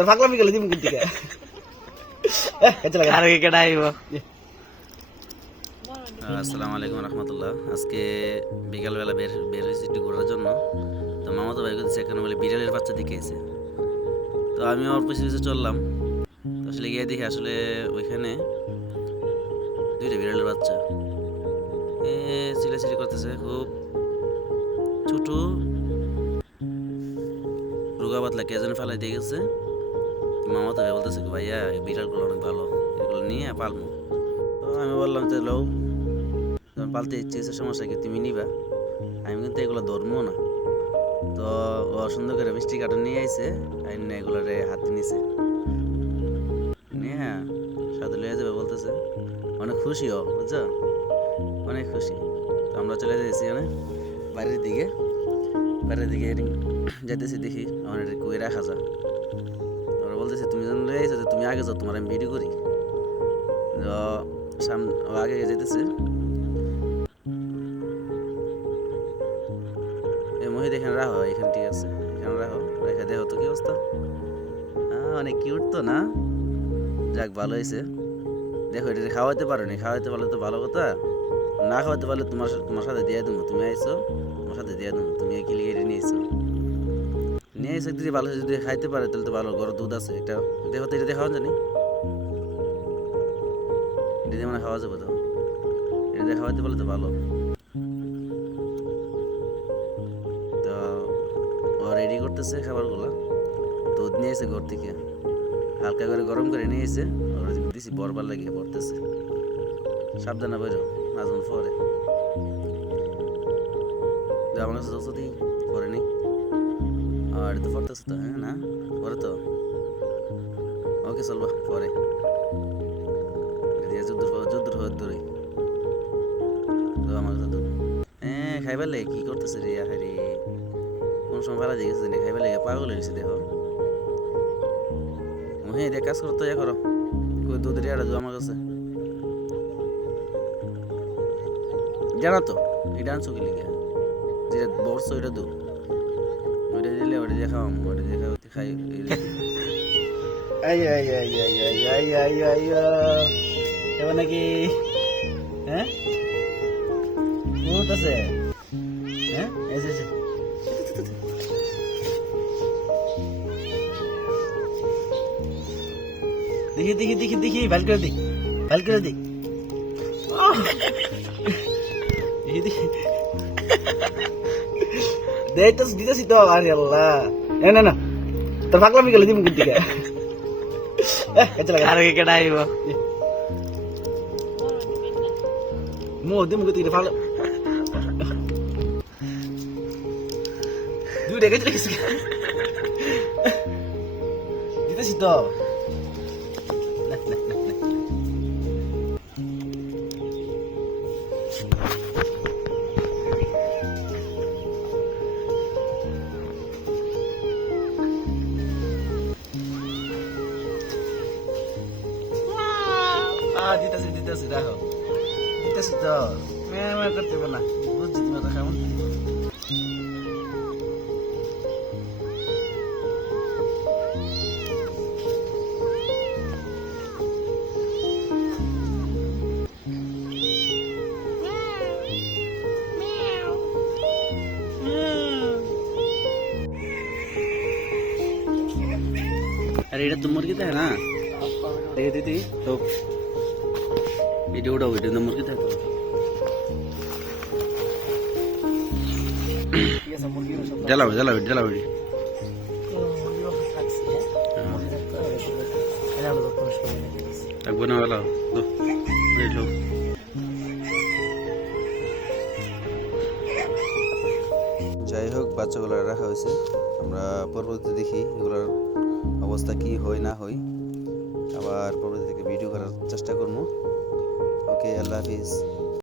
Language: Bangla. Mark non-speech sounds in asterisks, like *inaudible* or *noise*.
তোর গেলে আর *laughs* কেডা আইব? আসসালামু আলাইকুম রহমতুল্লাহ। আজকে বিকালবেলা বের বের হয়েছি একটু ঘোরার জন্য। তো মামাতো ভাই করছে এখানে বলে বিড়ালের বাচ্চা দেখেছে তো আমি ওর পিছু পিছু চললাম। আসলে গিয়ে দেখি আসলে ওইখানে দুইটা বিড়ালের বাচ্চা। এ চিলাচিলি করতেছে খুব ছোট। রোগা পাতলা কে যেন ফেলাই দিয়ে গেছে। মামাতো ভাই বলতেছে ভাইয়া বিড়ালগুলো অনেক ভালো, এগুলো নিয়ে পালবো। তো আমি বললাম যে, লও যখন পালতে ইচ্ছে হচ্ছে সমস্যা কি, তুমি নিবা। আমি কিন্তু এগুলো ধরবো না। তো ও সুন্দর করে মিষ্টি কার্টন নিয়ে আইছে আইনে এগুলোরে হাতে নিছে। নিয়ে হ্যাঁ সাথে লয়ে যাবে বলতেছে, অনেক খুশি ও বুঝছ? অনেক খুশি। তো আমরা চলে যাচ্ছি মানে বাইরের দিকে। বাইরের দিকে যাইতেছি দেখি আমার কই রাখা যা ওরা বলতেছে, তুমি যখন লয়ে আইছো তো তুমি আগে যাও, তোমার আমি ভিডিও করি। সামনে আগে যেতেছে এখানে রাখো, এখানে ঠিক আছে, এখানে রাখো, রেখে দেখো তো কি অবস্থা। অনেক কিউট তো, না? যাক, ভালো হয়েছে দেখো, এটা খাওয়াতে পারো নি খাওয়াতে পারলে তো ভালো কথা। না খাওয়াতে পারলে তোমার তোমার সাথে দিয়ে দেবো তুমি আইসো তোমার সাথে দিয়ে দেবো তুমি কি লিখে এসে যদি ভালো যদি খাইতে পারে, তাহলে তো ভালো গরম দুধ আছে, এটা দেখো তো এটা দিয়ে খাওয়ান জানি। এটা মানে খাওয়া যাবে তো। এটা খাওয়াতে পারলে তো ভালো। তো ও রেডি করতেছে খাবারগুলো। দুধ নিয়ে এসে ঘর থেকে। হালকা করে গরম করে নিয়ে এসে দিছি বরবার লাগিয়ে পড়তেছে। সাবধানে বেরো আজম পরে। আমার কাছে যদি পরে নি আর వాడితో ఫోటో వస్తుందా వరతో ఓకే సల్వా పోరే ఇది যুদ্ধর যুদ্ধর দূরে আমার খাইবার লাগে কি করতেছে রে আহারে কোন সময় ভাড়া দিয়ে গেছে খাইবার লাগে পাগল হয়েছে দেখো। হ্যাঁ এটা কাজ করতে ইয়া করো। কই দুধের আড়া আমার কাছে জানা তো এটা আনছো কি লিখে যেটা বর্ষ এটা দু मोटरसाइकिल देखा मोटरसाइकिल दिखाई अयो अयो अयो अयो अयो अयो अयो एवना की हैं ऊपर से हैं ऐसे ऐसे देखिए देखिए देखिए देखिए बैल कर दी बैल कर दी देखिए देखिए Deh terus kita sih tuh ah, akhir ya lah. Eh nana, terpakai lagi mungkin tidak Eh kacau lagi. Hari kita ini mau. Mau dia mungkin tidak falo. Dulu deh kacau lagi sih. Kita sih tuh. দিতেছি দিতেছি, দেখো। দিতেছি তো। মেয়ে করতে না। বুঝছি তুমি তো কেমন। अरे ये तो मुर्गी तो है ना दे दीदी तो জ্বালাও জ্বালাও এটি মুরগিও থাকছে এটা হলো তোমার সঙ্গে থাকবে না জ্বালাও যাই হোক, বাচ্চাগুলো রাখা হয়েছে। আমরা পরবর্তীতে দেখি এগুলোর অবস্থা কি হয়, না হয়। আবার পরবর্তী থেকে ভিডিও করার চেষ্টা করব। ওকে আল্লাহ হাফিজ